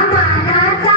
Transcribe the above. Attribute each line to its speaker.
Speaker 1: Mama, Nana.